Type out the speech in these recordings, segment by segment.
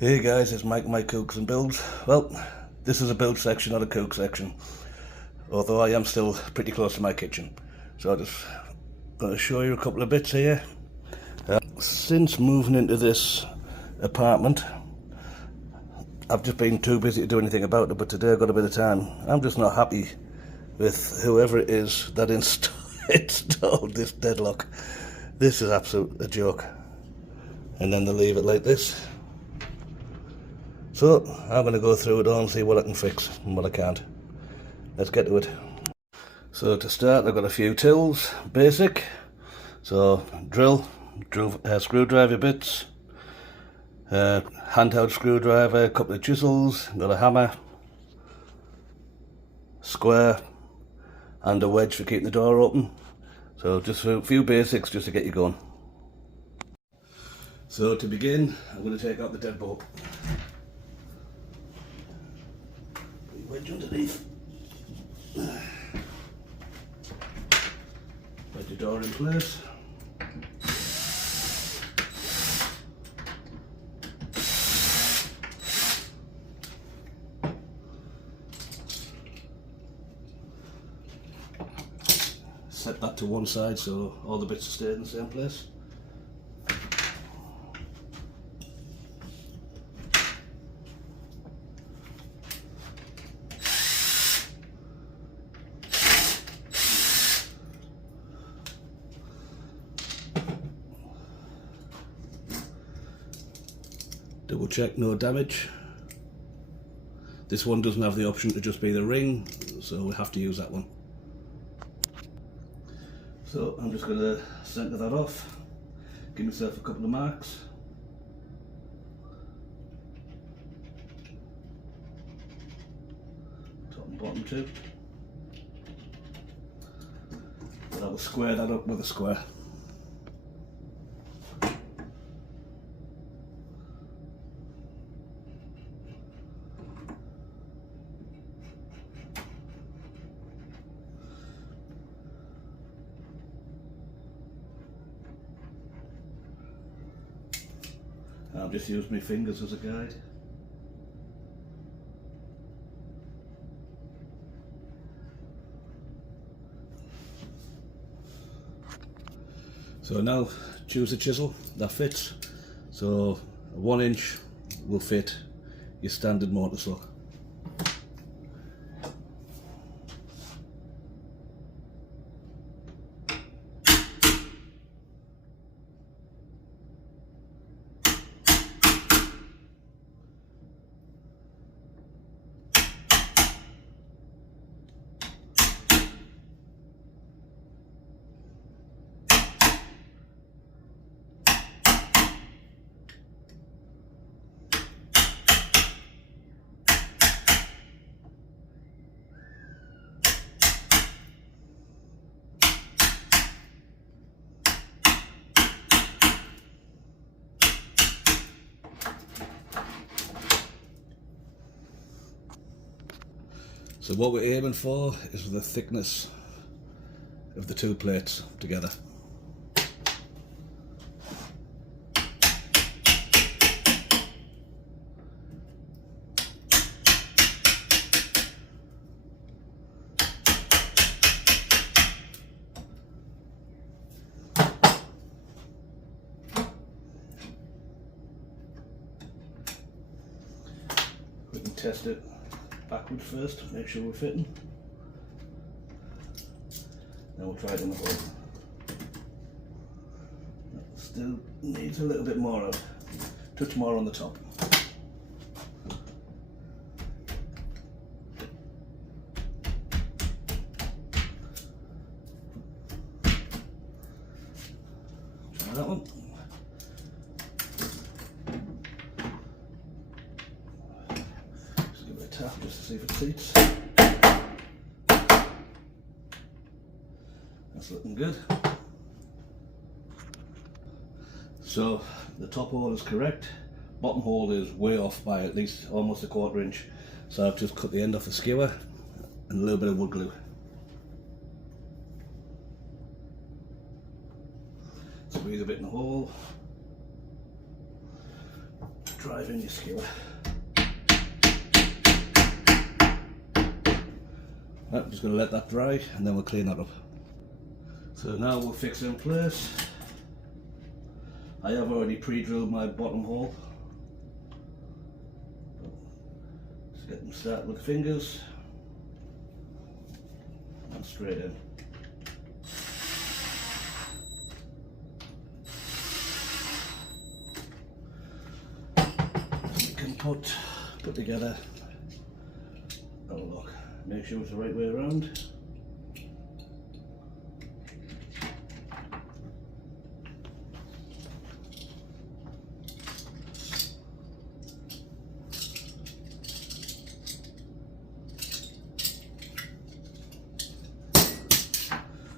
Hey guys, it's Mike Cooks and Builds. Well, this is a build section, not a cook section, although I am still pretty close to my kitchen. So I'm just going to show you a couple of bits here. Since moving into this apartment, I've just been too busy to do anything about it, but today I've got a bit of time. I'm just not happy with whoever it is that installed this deadlock. This is absolute a joke. And then they leave it like this. So I'm going to go through it all and see what I can fix and what I can't. Let's get to it. So to start, I've got a few tools, basic. So drill screwdriver bits, handheld screwdriver, a couple of chisels, got a hammer, square, and a wedge for keeping the door open. So just a few basics just to get you going. So to begin, I'm going to take out the deadbolt. Wedge underneath. Put your door in place. Set that to one side so all the bits stay in the same place. Double check no damage. This one doesn't have the option to just be the ring, so we have to use that one. So I'm just going to centre that off, give myself a couple of marks. Top and bottom too. And I will square that up with a square. I'll just use my fingers as a guide. So now choose a chisel that fits. So a 1 inch will fit your standard mortar saw. So what we're aiming for is the thickness of the two plates together. We can test it backwards first, make sure we're fitting. Then we'll try it in the hole. Still needs a little bit more of, touch more on the top. Try that one. Tap just to see if it seats. That's looking good. So the top hole is correct, bottom hole is way off by at least almost a 1/4 inch. So I've just cut the end off the skewer and a little bit of wood glue. Squeeze a bit in the hole. drive in your skewer. Right, I'm just going to let that dry and then we'll clean that up. So now we'll fix it in place. I have already pre-drilled my bottom hole. Let's get them started with the fingers and straight in. We can put together. Oh look, make sure it's the right way around.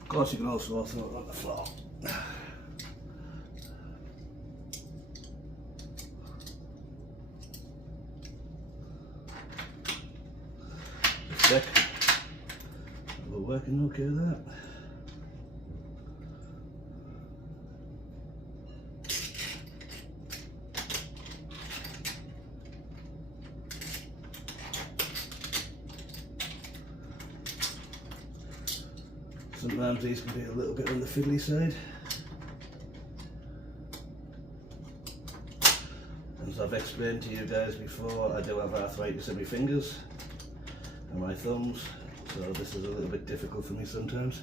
Of course, you can also throw it on the floor. Check. We're working okay with that. Sometimes these can be a little bit on the fiddly side. As I've explained to you guys before, I do have arthritis in my fingers and my thumbs, so this is a little bit difficult for me sometimes.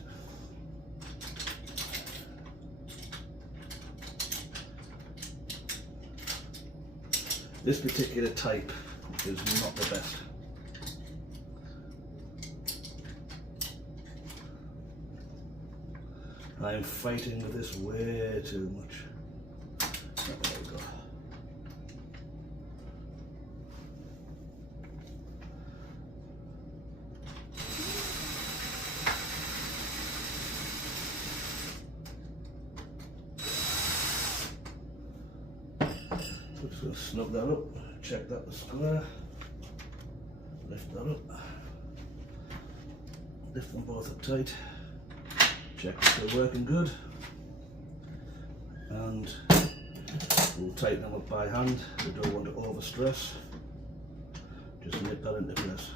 This particular type is not the best. I'm fighting with this way too much. Oh, there we go. Just going to snug that up, check that was square, lift that up, lift them both up tight. Check if they're working good, and we'll tighten them up by hand. We don't want to overstress, just nip that into place.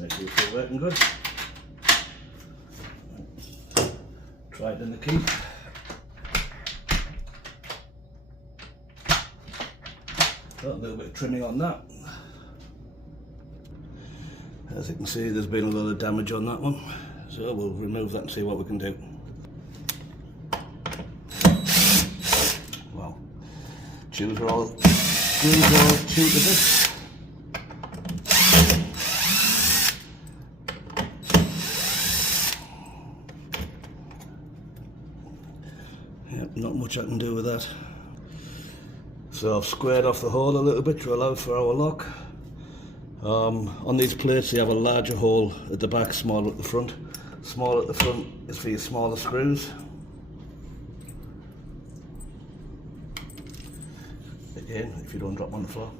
Make sure it's working good. Tighten the key. A little bit of trimming on that. As you can see, there's been a lot of damage on that one, so we'll remove that and see what we can do. Well, screws are all chewed a bit. Yep, not much I can do with that. So I've squared off the hole a little bit to allow for our lock. On these plates, you have a larger hole at the back, small at the front. Small at the front is for your smaller screws. Again, if you don't drop on the floor.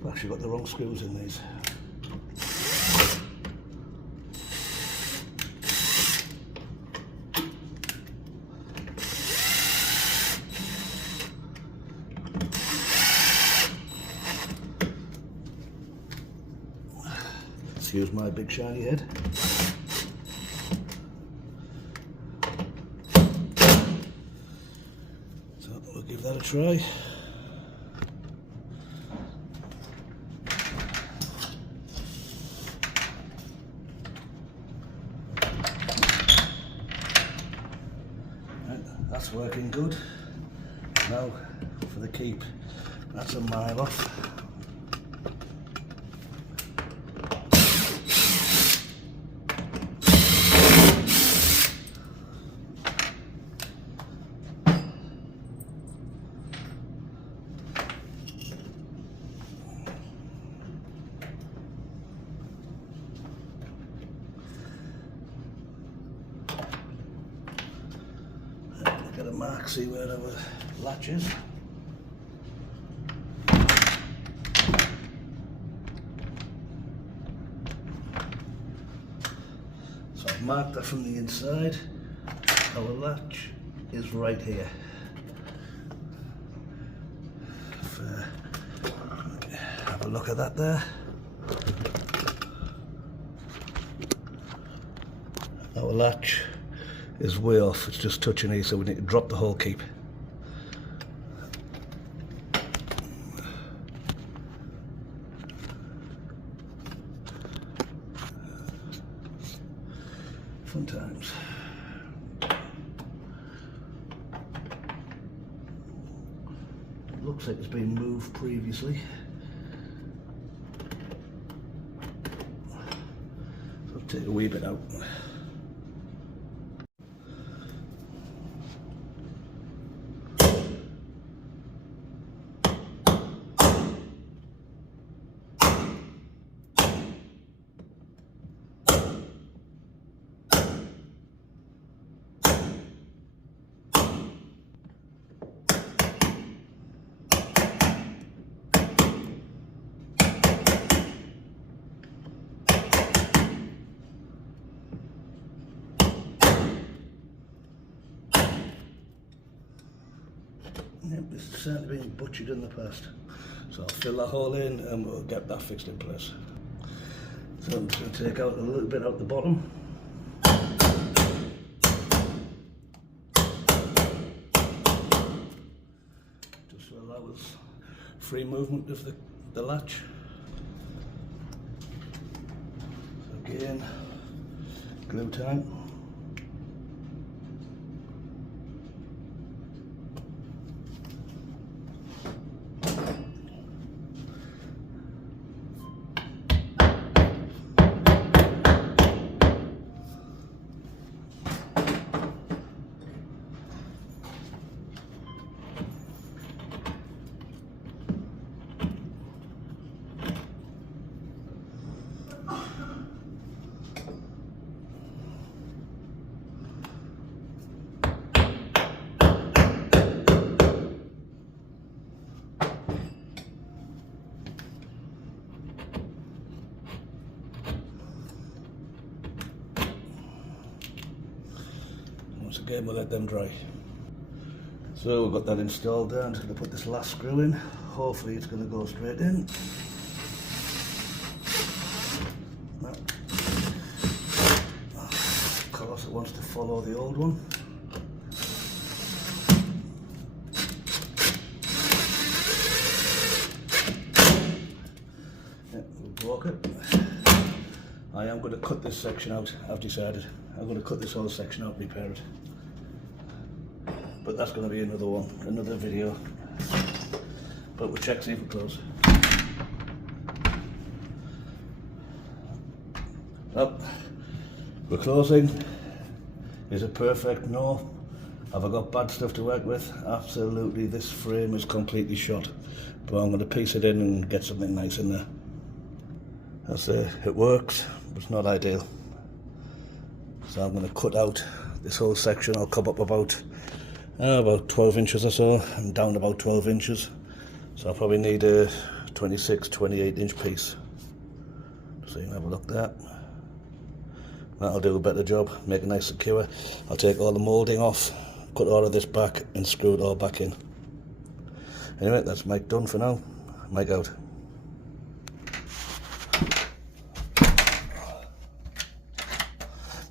I've actually got the wrong screws in these. Excuse my big shiny head. So we'll give that a try. That's working good. Now for the keep. That's a mile off. mark, see where our latch is. So I've marked that from the inside. Our latch is right here. Have a look at that there. Our latch is way off, it's just touching here, so we need to drop the whole keep. Fun times. Looks like it's been moved previously. So I'll take a wee bit out. Yep, this has certainly been butchered in the past. So I'll fill that hole in and we'll get that fixed in place. So I'm just going to take out a little bit out the bottom. Just to allow us free movement of the latch. So again, glue time. Once again, we'll let them dry. So we've got that installed there. I'm just going to put this last screw in. Hopefully it's going to go straight in. Of course it wants to follow the old one. Yeah, we'll block it. I am going to cut this section out, I've decided. I'm going to cut this whole section out and repair it. But that's going to be another one, another video. But we'll check, see if we're close. Up. We're closing. Is it perfect? No. Have I got bad stuff to work with? Absolutely. This frame is completely shot. But I'm going to piece it in and get something nice in there. That's it. It works, but it's not ideal. So I'm going to cut out this whole section. I'll come up about 12 inches or so and down about 12 inches. So I'll probably need a 26, 28 inch piece. So you can have a look at that. That'll do a better job, make it nice secure. I'll take all the moulding off, cut all of this back and screw it all back in. Anyway, that's Mike done for now. Mike out.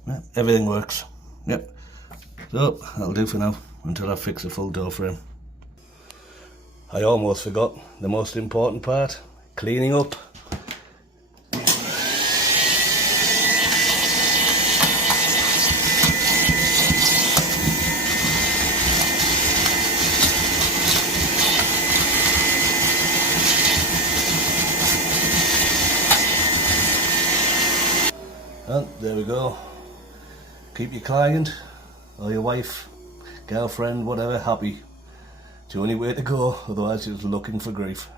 Yeah, everything works. Yep. So that'll do for now until I fix the full door frame. I almost forgot the most important part, cleaning up. And there we go. Keep your client or your wife, girlfriend, whatever, happy. It's the only way to go, otherwise you're just looking for grief.